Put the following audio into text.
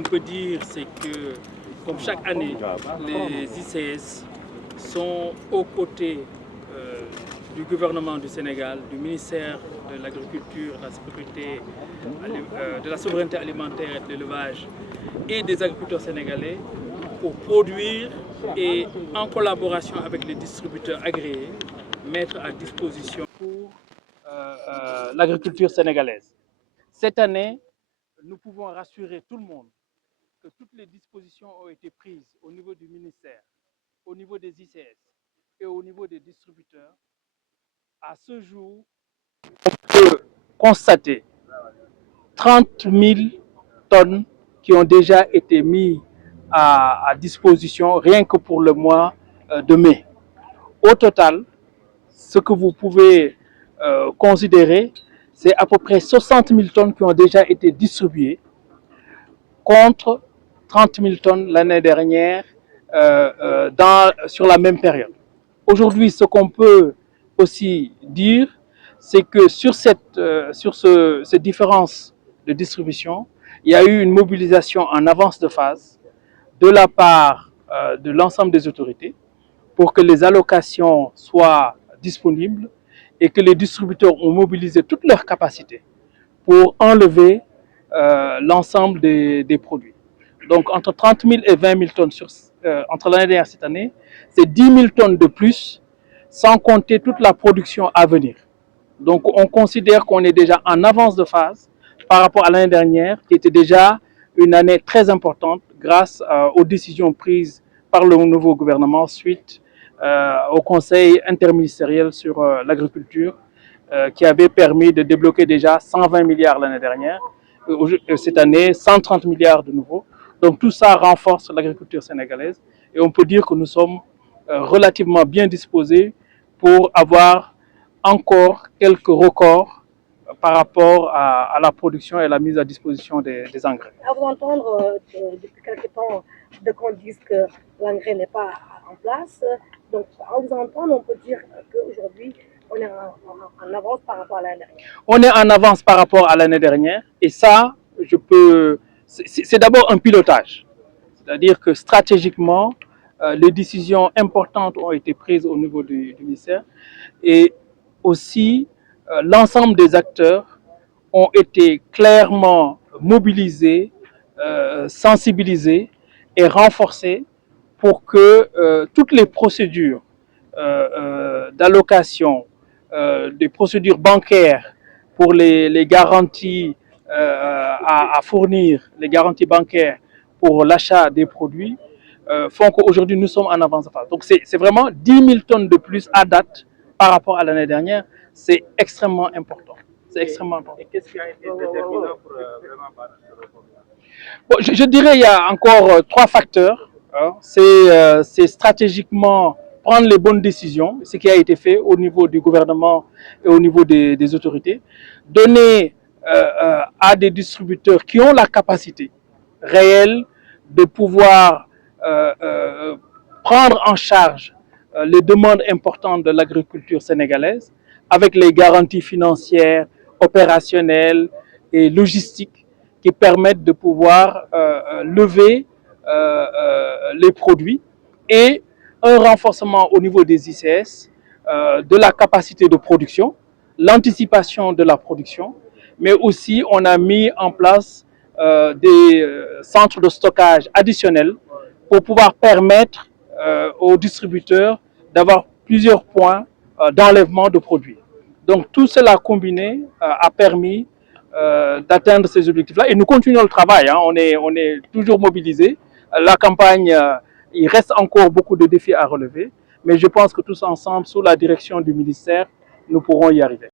qu'on peut dire, c'est que, comme chaque année, les ICS sont aux côtés du gouvernement du Sénégal, du ministère de l'Agriculture, de la souveraineté alimentaire et de l'élevage et des agriculteurs sénégalais pour produire et, en collaboration avec les distributeurs agréés, mettre à disposition pour l'agriculture sénégalaise. Cette année, nous pouvons rassurer tout le monde que toutes les dispositions ont été prises au niveau du ministère, au niveau des ICS et au niveau des distributeurs. À ce jour, on peut constater 30 000 tonnes qui ont déjà été mises à disposition rien que pour le mois de mai. Au total, ce que vous pouvez considérer, c'est à peu près 60 000 tonnes qui ont déjà été distribuées contre 30 000 tonnes l'année dernière sur la même période. Aujourd'hui, ce qu'on peut aussi dire, c'est que sur cette différence de distribution, il y a eu une mobilisation en avance de phase de la part de l'ensemble des autorités pour que les allocations soient disponibles et que les distributeurs ont mobilisé toutes leurs capacités pour enlever l'ensemble des produits. Donc entre 30 000 et 20 000 tonnes entre l'année dernière et cette année, c'est 10 000 tonnes de plus, sans compter toute la production à venir. Donc on considère qu'on est déjà en avance de phase par rapport à l'année dernière, qui était déjà une année très importante grâce aux décisions prises par le nouveau gouvernement suite au Conseil interministériel sur l'agriculture, qui avait permis de débloquer déjà 120 milliards l'année dernière, cette année 130 milliards de nouveau. Donc tout ça renforce l'agriculture sénégalaise et on peut dire que nous sommes relativement bien disposés pour avoir encore quelques records par rapport à la production et à la mise à disposition des engrais. À vous entendre depuis quelque temps, qu'on dise que l'engrais n'est pas en place, donc à vous entendre, on peut dire qu'aujourd'hui, on est en avance par rapport à l'année dernière. On est en avance par rapport à l'année dernière et ça, c'est d'abord un pilotage. C'est-à-dire que stratégiquement, les décisions importantes ont été prises au niveau du ministère et aussi l'ensemble des acteurs ont été clairement mobilisés, sensibilisés et renforcés pour que toutes les procédures d'allocation, des procédures bancaires pour les garanties à fournir, les garanties bancaires pour l'achat des produits, font qu'aujourd'hui nous sommes en avance de phase. Donc c'est vraiment 10 000 tonnes de plus à date par rapport à l'année dernière. C'est extrêmement important. C'est extrêmement important. Et qu'est-ce qui a été déterminant pour vraiment battre ce record? Bon, je dirais qu'il y a encore 3 facteurs. Hein. C'est stratégiquement prendre les bonnes décisions, ce qui a été fait au niveau du gouvernement et au niveau des autorités. Donner à des distributeurs qui ont la capacité réelle de pouvoir prendre en charge les demandes importantes de l'agriculture sénégalaise avec les garanties financières, opérationnelles et logistiques qui permettent de pouvoir lever les produits et un renforcement au niveau des ICS de la capacité de production, l'anticipation de la production, mais aussi on a mis en place des centres de stockage additionnels pour pouvoir permettre aux distributeurs d'avoir plusieurs points d'enlèvement de produits. Donc tout cela combiné a permis d'atteindre ces objectifs-là et nous continuons le travail, hein. On est toujours mobilisés. La campagne, il reste encore beaucoup de défis à relever, mais je pense que tous ensemble, sous la direction du ministère, nous pourrons y arriver.